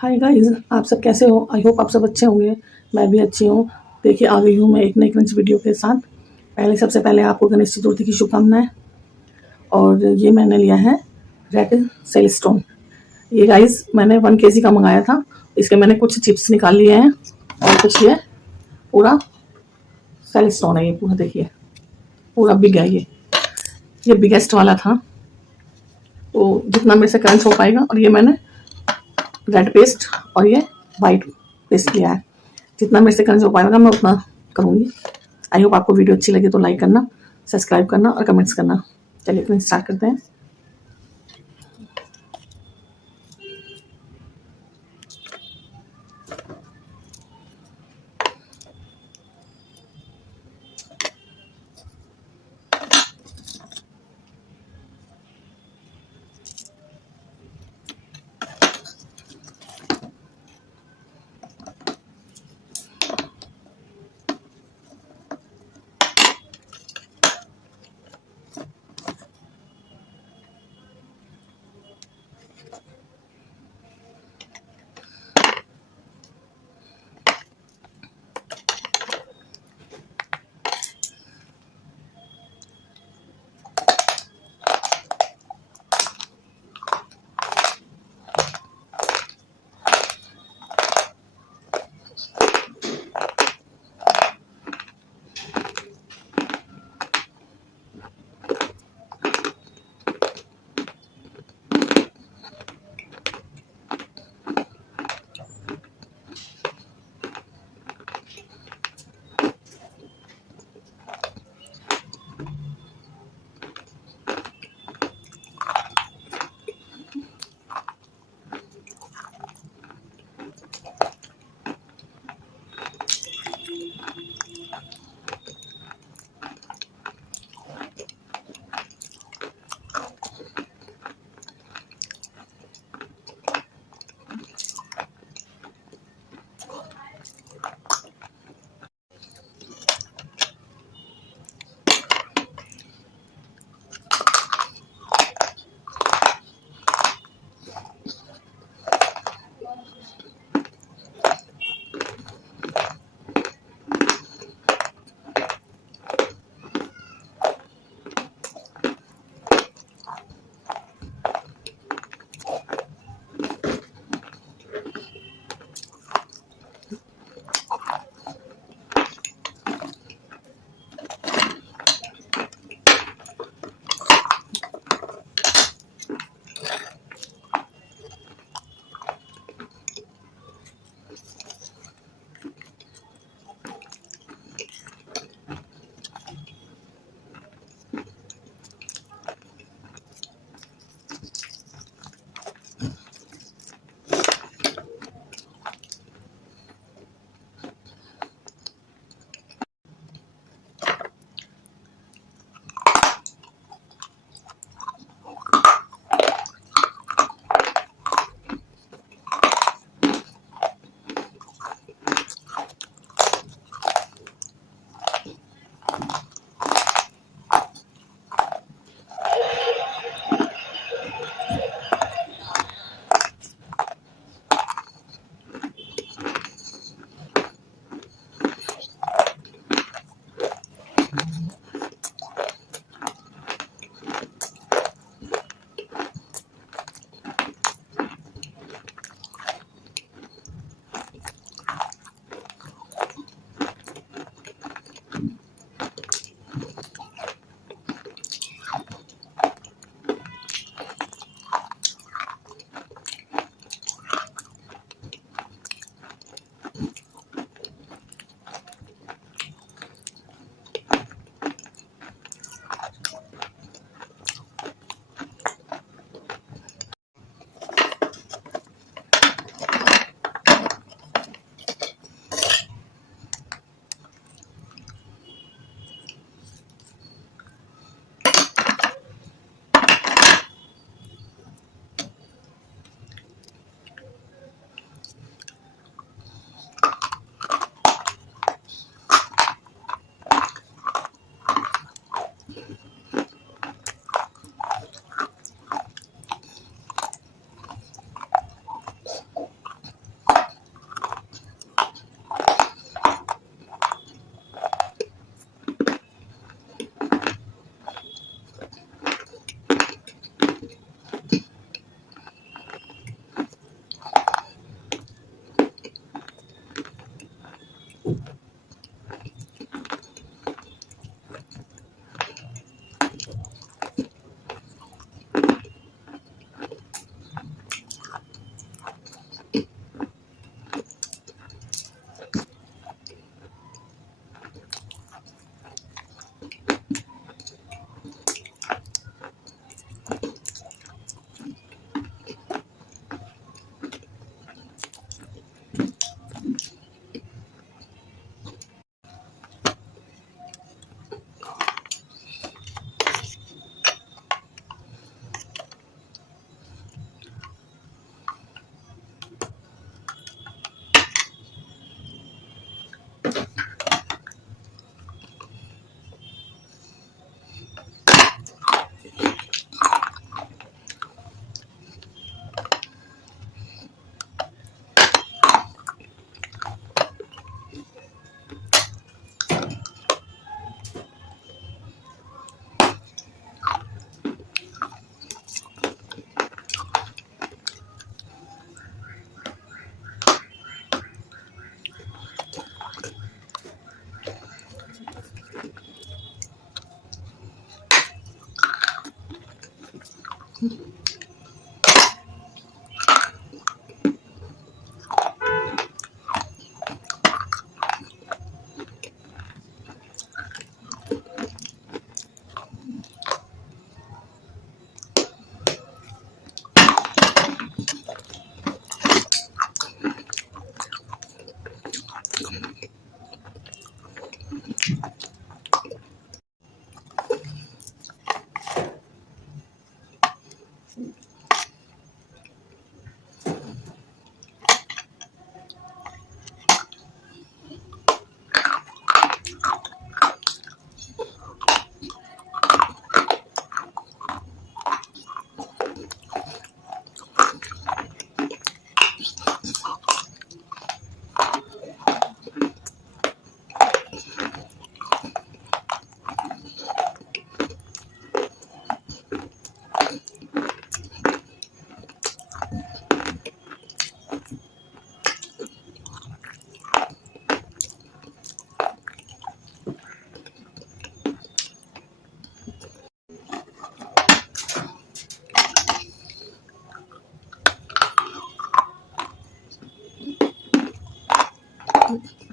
Hi guys, आप सब कैसे हो? आई होप आप सब अच्छे होंगे। मैं भी अच्छी हूँ। देखिए, आ गई हूँ मैं एक नई क्रंच वीडियो के साथ। सबसे पहले आपको गणेश चतुर्थी की शुभकामनाएं। और ये मैंने लिया है रेड सेल स्टोन। ये गाइस मैंने 1 kg का मंगाया था। इसके मैंने कुछ चिप्स निकाल लिए हैं और कुछ ये पूरा सेल स्टोन है। ये पूरा देखिए, पूरा बिग है। ये बिगेस्ट वाला था, तो जितना मेरे से क्रंच हो पाएगा। और ये मैंने रेड पेस्ट और ये वाइट पेस्ट लिया है। जितना मेरे से क्रंच हो पाएगा मैं उतना करूँगी। आई होप आपको वीडियो अच्छी लगे तो लाइक करना, सब्सक्राइब करना और कमेंट्स करना। चलिए फिर स्टार्ट करते हैं। हाफिज़।